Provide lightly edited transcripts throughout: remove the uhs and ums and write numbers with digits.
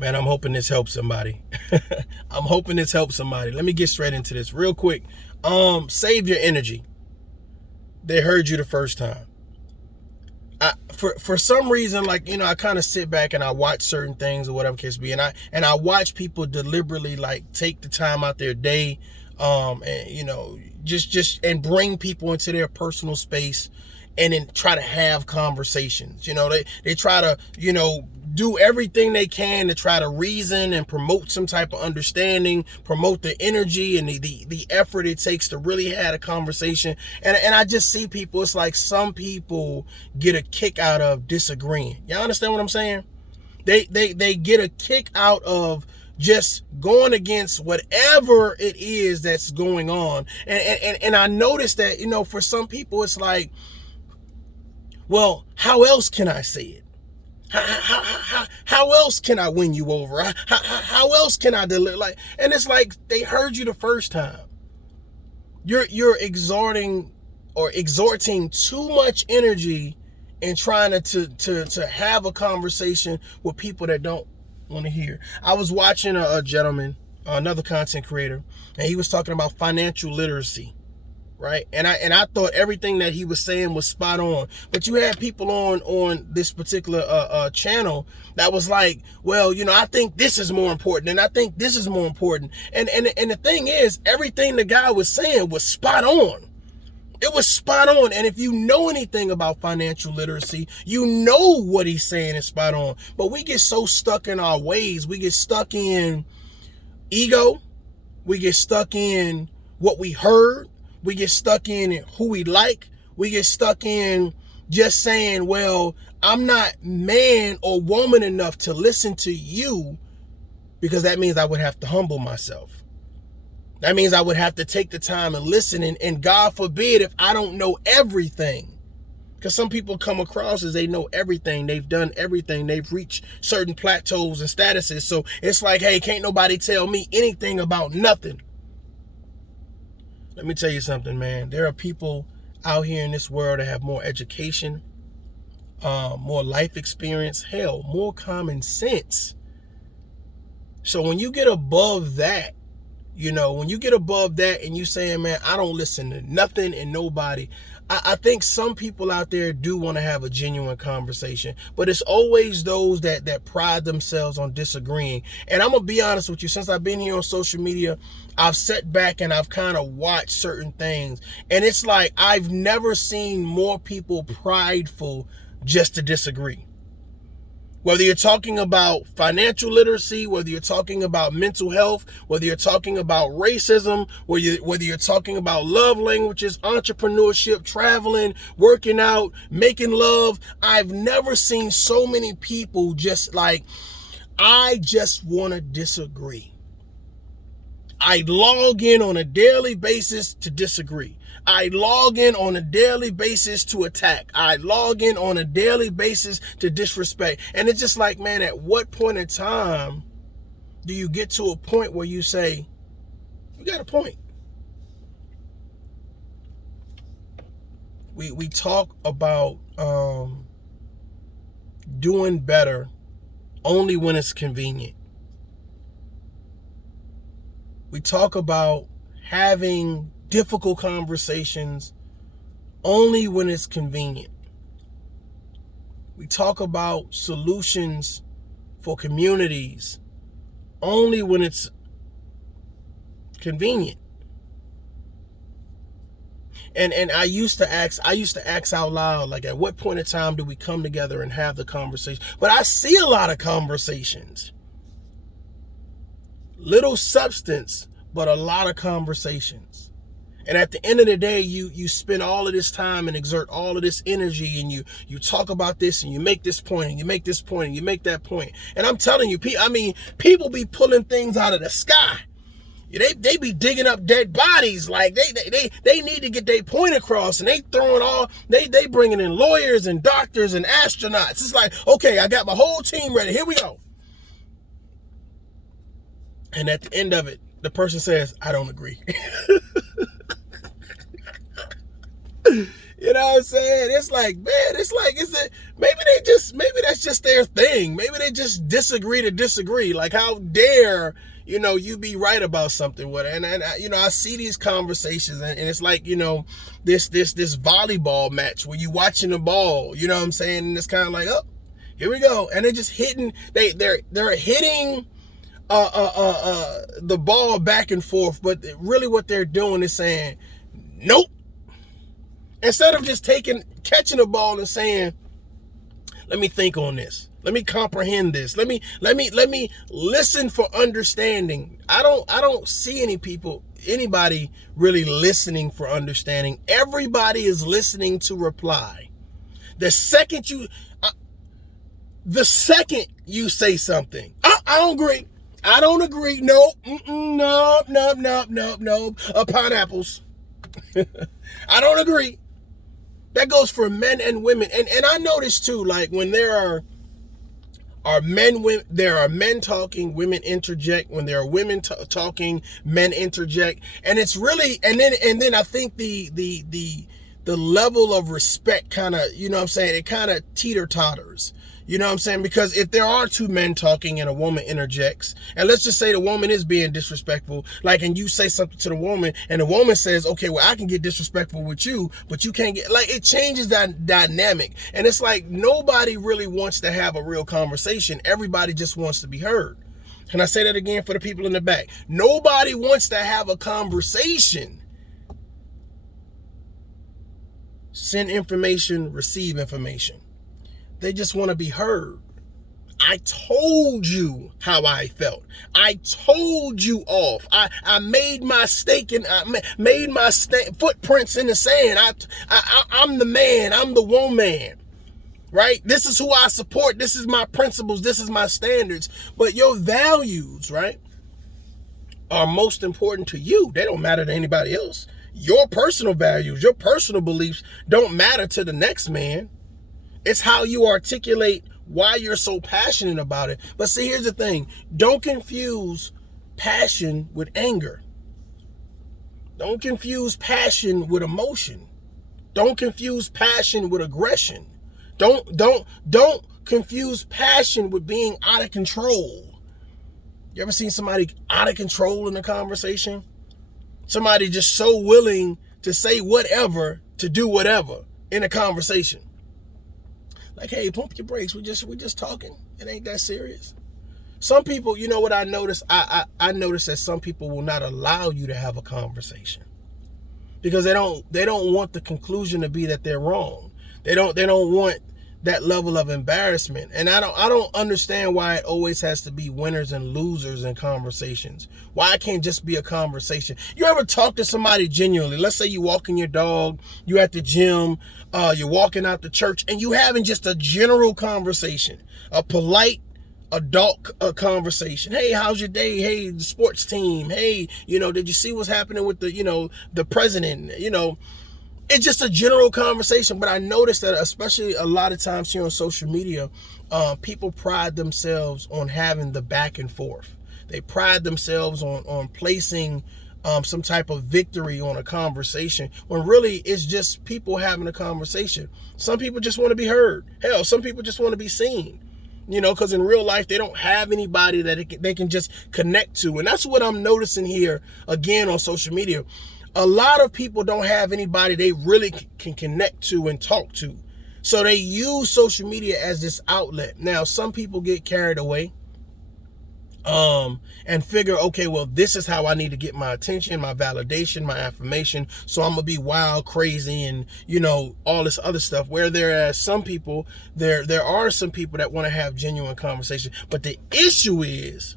Man, I'm hoping this helps somebody. I'm hoping this helps somebody. Let me get straight into this real quick. Save your energy. They heard you the first time. For some reason, like, I kind of sit back and I watch certain things or whatever case be, and I watch people deliberately like take the time out their day, and just and bring people into their personal space, and then try to have conversations. They try to do everything they can to try to reason and promote some type of understanding, promote the energy and the effort it takes to really have a conversation. And I just see people, it's like some people get a kick out of disagreeing. Y'all understand what I'm saying? They get a kick out of just going against whatever it is that's going on. And I noticed that, for some people, it's like, well, how else can I say it? How else can I win you over? How else can I deliver? Like, and it's like they heard you the first time. You're exhorting too much energy and trying to have a conversation with people that don't want to hear. I was watching a gentleman, another content creator, and he was talking about financial literacy. Right. And I thought everything that he was saying was spot on. But you had people on this particular channel that was like, well, I think this is more important, and I think this is more important. And the thing is, everything the guy was saying was spot on. It was spot on. And if you know anything about financial literacy, you know what he's saying is spot on. But we get so stuck in our ways. We get stuck in ego. We get stuck in what we heard. We get stuck in who we like. We get stuck in just saying, well, I'm not man or woman enough to listen to you, because that means I would have to humble myself. That means I would have to take the time and listen. And God forbid if I don't know everything. Because some people come across as they know everything. They've done everything. They've reached certain plateaus and statuses. So it's like, hey, can't nobody tell me anything about nothing. Let me tell you something, man. There are people out here in this world that have more education, more life experience, hell, more common sense. So when you get above that, when you get above that and you saying, man, I don't listen to nothing and nobody, I think some people out there do want to have a genuine conversation, but it's always those that pride themselves on disagreeing. And I'm going to be honest with you, since I've been here on social media, I've sat back and I've kind of watched certain things. And it's like, I've never seen more people prideful just to disagree. Whether you're talking about financial literacy, whether you're talking about mental health, whether you're talking about racism, whether you're talking about love languages, entrepreneurship, traveling, working out, making love, I've never seen so many people just like, I just want to disagree. I log in on a daily basis to disagree. I log in on a daily basis to attack. I log in on a daily basis to disrespect. And it's just like, man, at what point in time do you get to a point where you say, you got a point? We talk about doing better only when it's convenient. We talk about having difficult conversations only when it's convenient. We talk about solutions for communities only when it's convenient. And I used to ask out loud, like, at what point in time do we come together and have the conversation? But I see a lot of conversations. Little substance, but a lot of conversations. And at the end of the day, you spend all of this time and exert all of this energy, and you talk about this, and you make this point, and you make this point, and you make that point. And I'm telling you, people be pulling things out of the sky. They be digging up dead bodies, like they need to get their point across, and they bringing in lawyers and doctors and astronauts. It's like, okay, I got my whole team ready. Here we go. And at the end of it, the person says, I don't agree. You know what I'm saying? It's like, man, it's like, is it, maybe that's just their thing. Maybe they just disagree to disagree. Like, how dare, you be right about something with it. And I see these conversations, and it's like, this volleyball match where you watching the ball, you know what I'm saying? And it's kind of like, oh, here we go. And they're just hitting, they're hitting the ball back and forth, but really what they're doing is saying, nope. Instead of just catching the ball and saying, let me think on this. Let me comprehend this. Let me listen for understanding. I don't see anybody really listening for understanding. Everybody is listening to reply. The second you say something, I don't agree. I don't agree. No, no. Pineapples. I don't agree. That goes for men and women. And I notice too, like when there are men talking, women interject. When there are women talking, men interject. And it's really, and then I think the level of respect kind of, you know what I'm saying, it kind of teeter-totters. You know what I'm saying? Because if there are two men talking and a woman interjects, and let's just say the woman is being disrespectful, like, and you say something to the woman, and the woman says, okay, well, I can get disrespectful with you, but you can't get, like, it changes that dynamic. And it's like, nobody really wants to have a real conversation. Everybody just wants to be heard. Can I say that again for the people in the back? Nobody wants to have a conversation. Send information, receive information. They just want to be heard. I told you how I felt. I told you off. I made my stake and I made my footprints in the sand. I'm the man. I'm the woman. Right? This is who I support. This is my principles. This is my standards. But your values, right, are most important to you. They don't matter to anybody else. Your personal values, your personal beliefs don't matter to the next man. It's how you articulate why you're so passionate about it. But see, here's the thing. Don't confuse passion with anger. Don't confuse passion with emotion. Don't confuse passion with aggression. Don't confuse passion with being out of control. You ever seen somebody out of control in a conversation? Somebody just so willing to say whatever, to do whatever in a conversation. Like, hey, pump your brakes. We just talking. It ain't that serious. Some people, you know what I notice? I notice that some people will not allow you to have a conversation because they don't want the conclusion to be that they're wrong. They don't want that level of embarrassment. And I don't understand why it always has to be winners and losers in conversations. Why it can't just be a conversation? You ever talk to somebody genuinely? Let's say you walking your dog, you at the gym, you're walking out the church, and you having just a general conversation, a polite adult conversation. Hey, how's your day? Hey, the sports team. Hey, did you see what's happening with the president? It's just a general conversation, but I noticed that especially a lot of times here on social media, people pride themselves on having the back and forth. They pride themselves on placing some type of victory on a conversation when really it's just people having a conversation. Some people just want to be heard. Hell, some people just want to be seen. Because in real life, they don't have anybody that they can just connect to. And that's what I'm noticing here again on social media. A lot of people don't have anybody they really can connect to and talk to. So they use social media as this outlet. Now, some people get carried away and figure, okay, well, this is how I need to get my attention, my validation, my affirmation. So I'm going to be wild, crazy, and, all this other stuff. Whereas some people, there are some people that want to have genuine conversation. But the issue is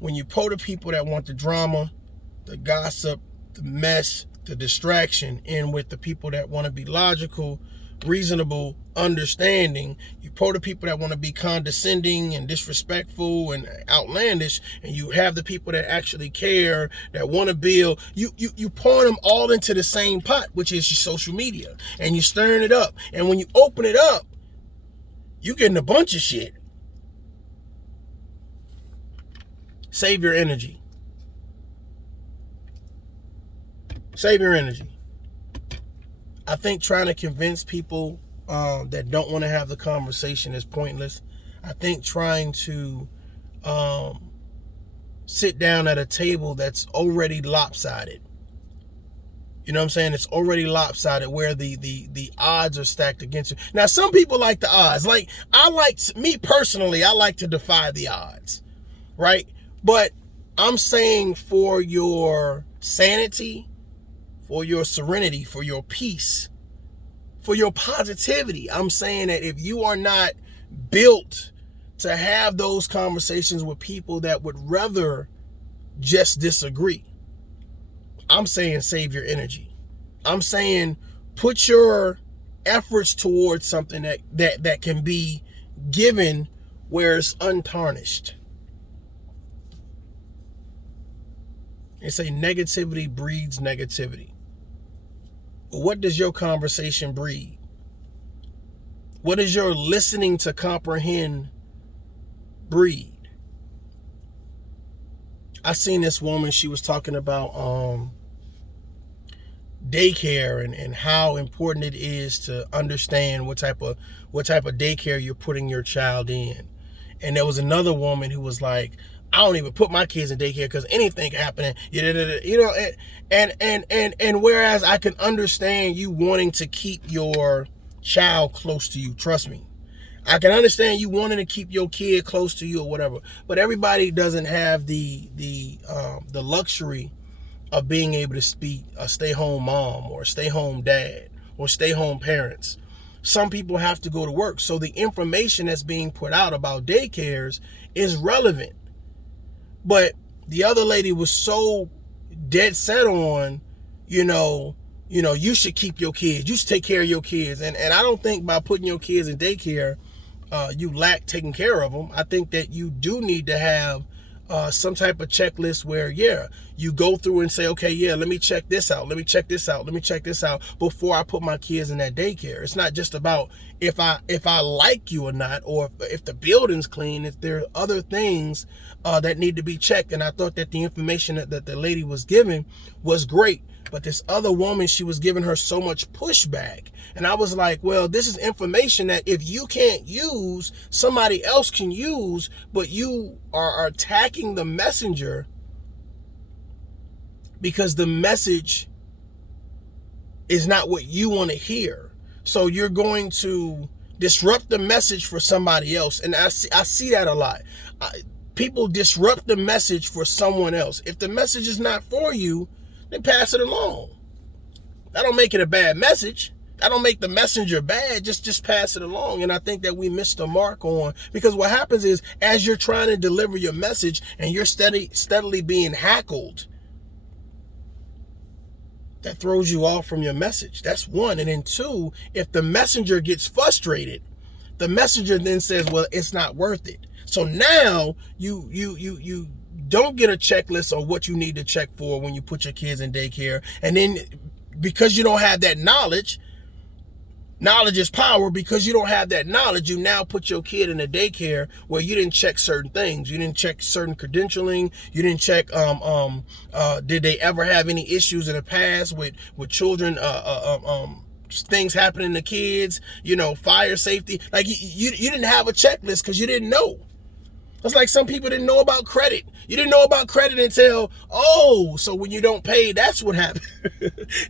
when you pull the people that want the drama, the gossip, the mess, the distraction in with the people that want to be logical, reasonable, understanding. You pull the people that want to be condescending and disrespectful and outlandish, and you have the people that actually care, that want to build. You pour them all into the same pot, which is your social media, and you stirring it up. And when you open it up, you getting a bunch of shit. Save your energy. Save your energy. I think trying to convince people that don't want to have the conversation is pointless. I think trying to sit down at a table that's already lopsided. You know what I'm saying? It's already lopsided where the odds are stacked against you. Now, some people like the odds. Like, me personally, I like to defy the odds, right? But I'm saying for your sanity, for your serenity, for your peace, for your positivity, I'm saying that if you are not built to have those conversations with people that would rather just disagree, I'm saying save your energy. I'm saying put your efforts towards something that can be given where it's untarnished. They say negativity breeds negativity. But what does your conversation breed? What is your listening to comprehend breed? I seen this woman, she was talking about daycare and how important it is to understand what type of daycare you're putting your child in. And there was another woman who was like, I don't even put my kids in daycare because anything can happen. You know, and whereas I can understand you wanting to keep your child close to you, trust me. I can understand you wanting to keep your kid close to you or whatever, but everybody doesn't have the luxury of being able to speak a stay-home mom or stay-home dad or stay-home parents. Some people have to go to work, so the information that's being put out about daycares is relevant. But the other lady was so dead set on, you should keep your kids, you should take care of your kids, and I don't think by putting your kids in daycare, you lack taking care of them. I think that you do need to have some type of checklist where, you go through and say, okay, let me check this out. Let me check this out. Let me check this out before I put my kids in that daycare. It's not just about if I like you or not, or if the building's clean. If there are other things that need to be checked. And I thought that the information that the lady was giving was great. But this other woman, she was giving her so much pushback. And I was like, well, this is information that if you can't use, somebody else can use, but you are attacking the messenger because the message is not what you want to hear. So you're going to disrupt the message for somebody else. And I see that a lot. People disrupt the message for someone else. If the message is not for you, then pass it along. That don't make it a bad message. That don't make the messenger bad. Just pass it along. And I think that we missed the mark on, because what happens is as you're trying to deliver your message and you're steadily being hackled, that throws you off from your message. That's one. And then two, if the messenger gets frustrated, the messenger then says, well, it's not worth it. So now you don't get a checklist on what you need to check for when you put your kids in daycare. And then because you don't have that knowledge is power. Because you don't have that knowledge, you now put your kid in a daycare where you didn't check certain things. You didn't check certain credentialing. You didn't check, did they ever have any issues in the past with children, things happening to kids, fire safety. Like you didn't have a checklist because you didn't know. It's like some people didn't know about credit. You didn't know about credit until, so when you don't pay, that's what happens.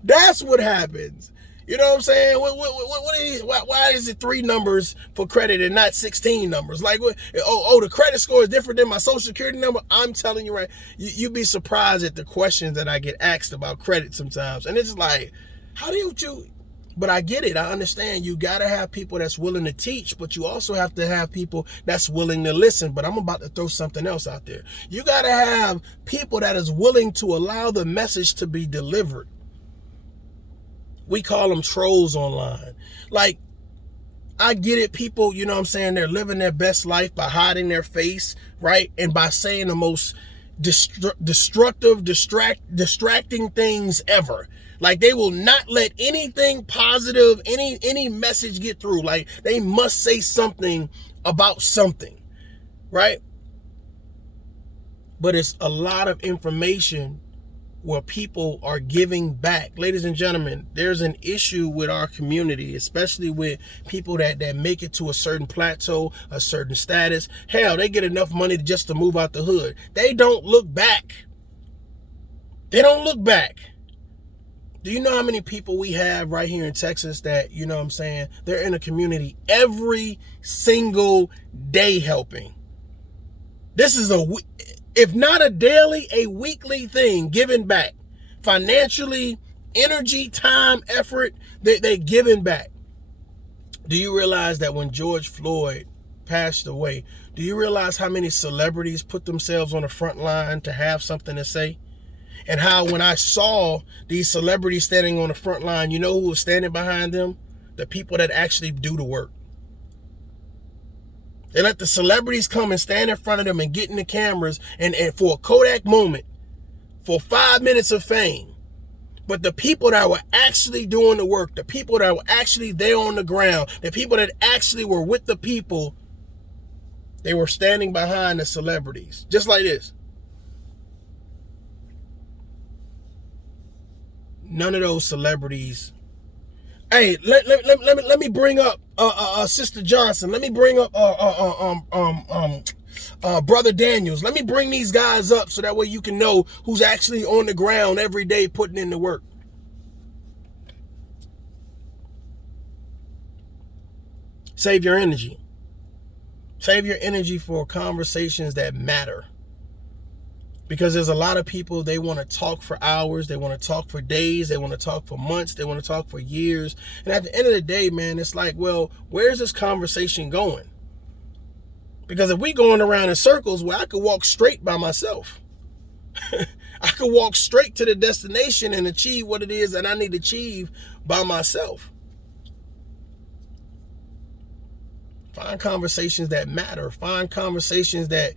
That's what happens. You know what I'm saying? Why is it 3 numbers for credit and not 16 numbers? Like, the credit score is different than my social security number? I'm telling you, right, you'd be surprised at the questions that I get asked about credit sometimes. And it's like, how do you... But I get it. I understand. You got to have people that's willing to teach, but you also have to have people that's willing to listen. But I'm about to throw something else out there. You got to have people that is willing to allow the message to be delivered. We call them trolls online. Like, I get it. People, you know what I'm saying, they're living their best life by hiding their face, right? And by saying the most destructive, distracting things ever. Like, they will not let anything positive, any message get through. Like, they must say something about something, right? But it's a lot of information where people are giving back. Ladies and gentlemen, there's an issue with our community, especially with people that make it to a certain plateau, a certain status. Hell, they get enough money just to move out the hood. They don't look back. They don't look back. Do you know how many people we have right here in Texas that, you know what I'm saying, they're in a community every single day helping? This is if not a daily, a weekly thing, giving back. Financially, energy, time, effort, they're giving back. Do you realize that when George Floyd passed away, do you realize how many celebrities put themselves on the front line to have something to say? And how when I saw these celebrities standing on the front line, you know who was standing behind them? The people that actually do the work. They let the celebrities come and stand in front of them and get in the cameras and for a Kodak moment, for 5 minutes of fame. But the people that were actually doing the work, the people that were actually there on the ground, the people that actually were with the people, they were standing behind the celebrities. Just like this. None of those celebrities. Hey, let me bring up Sister Johnson. Let me bring up Brother Daniels. Let me bring these guys up so that way you can know who's actually on the ground every day putting in the work. Save your energy. Save your energy for conversations that matter. Because there's a lot of people, they want to talk for hours, they want to talk for days, they want to talk for months, they want to talk for years. And at the end of the day, man, it's like, well, where's this conversation going? Because if we going around in circles, well, I could walk straight by myself. I could walk straight to the destination and achieve what it is that I need to achieve by myself. Find conversations that matter. Find conversations that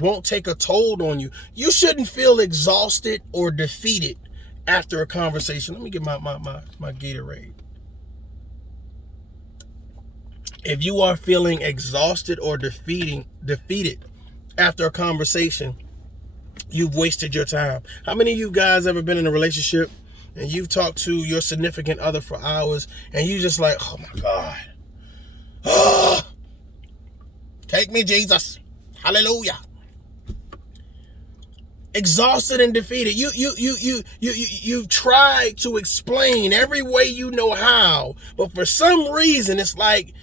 won't take a toll on you. You shouldn't feel exhausted or defeated after a conversation. Let me get my Gatorade. If you are feeling exhausted or defeated after a conversation, you've wasted your time. How many of you guys ever been in a relationship and you've talked to your significant other for hours and you just like, oh my God. Oh, take me, Jesus. Hallelujah. Exhausted and defeated. You tried to explain every way you know how, but for some reason it's like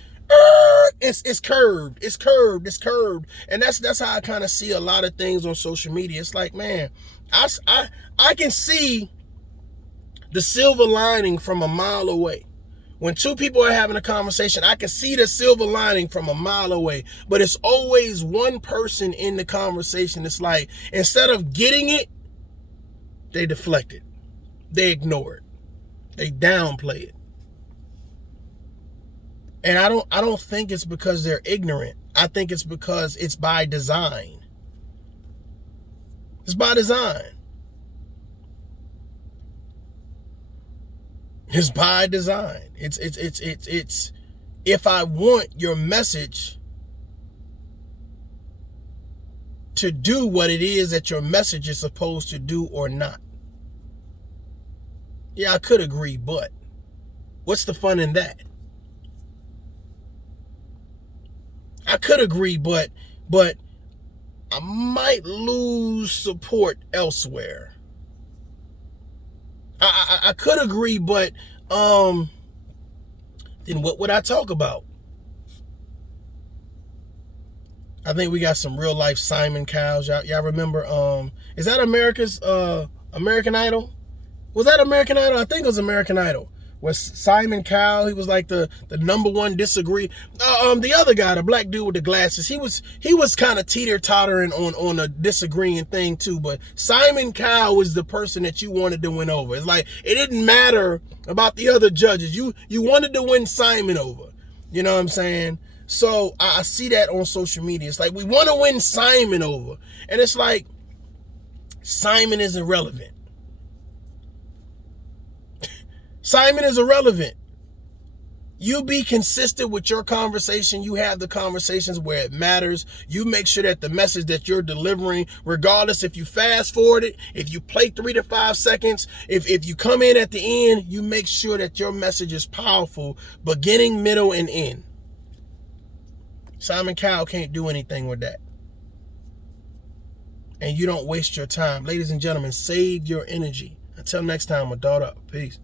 it's curved. It's curved. And that's how I kind of see a lot of things on social media. It's like, man, I can see the silver lining from a mile away. When two people are having a conversation, I can see the silver lining from a mile away. But it's always one person in the conversation. It's like, instead of getting it, they deflect it. They ignore it. They downplay it. And I don't think it's because they're ignorant. I think it's because it's by design. It's by design. It's by design. It's if I want your message to do what it is that your message is supposed to do or not. Yeah, I could agree, but what's the fun in that? I could agree, but I might lose support elsewhere. I could agree, but then what would I talk about? I think we got some real life Simon Cowell. Y'all remember? Is that America's American Idol? Was that American Idol? I think it was American Idol. Was Simon Cowell? He was like the number one disagree. The other guy, the black dude with the glasses, he was kind of teeter-tottering on a disagreeing thing too. But Simon Cowell was the person that you wanted to win over. It's like it didn't matter about the other judges. You wanted to win Simon over. You know what I'm saying? So I see that on social media. It's like we want to win Simon over, and it's like Simon is irrelevant. Simon is irrelevant. You be consistent with your conversation. You have the conversations where it matters. You make sure that the message that you're delivering, regardless if you fast forward it, if you play 3 to 5 seconds, if you come in at the end, you make sure that your message is powerful, beginning, middle, and end. Simon Cowell can't do anything with that. And you don't waste your time. Ladies and gentlemen, save your energy. Until next time, my daughter. Peace.